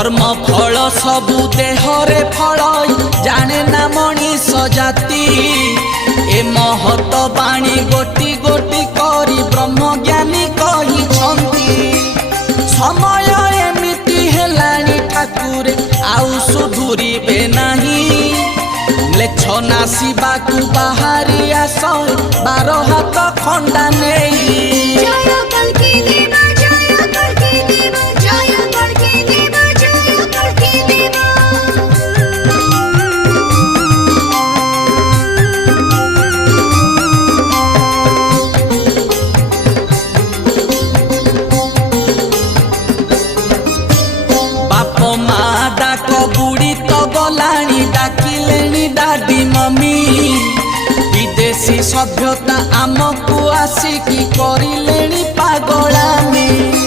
कर्म फल सबु देहरे फल जाने ना मनीष जाति ए महत बाणी गोटी गोटी करी ब्रह्म ज्ञानी कही समय एमिति हेलानी ठाकुर आउ सुधुरीबे नहीं लेछ नासिबा को बाहरी आस 12 हाथ खंडा नहीं बुढ़ी तो गलानी डाकिलेनी दादी मम्मी विदेशी सभ्यता आमको आसिकी करिलेनी पागलामी।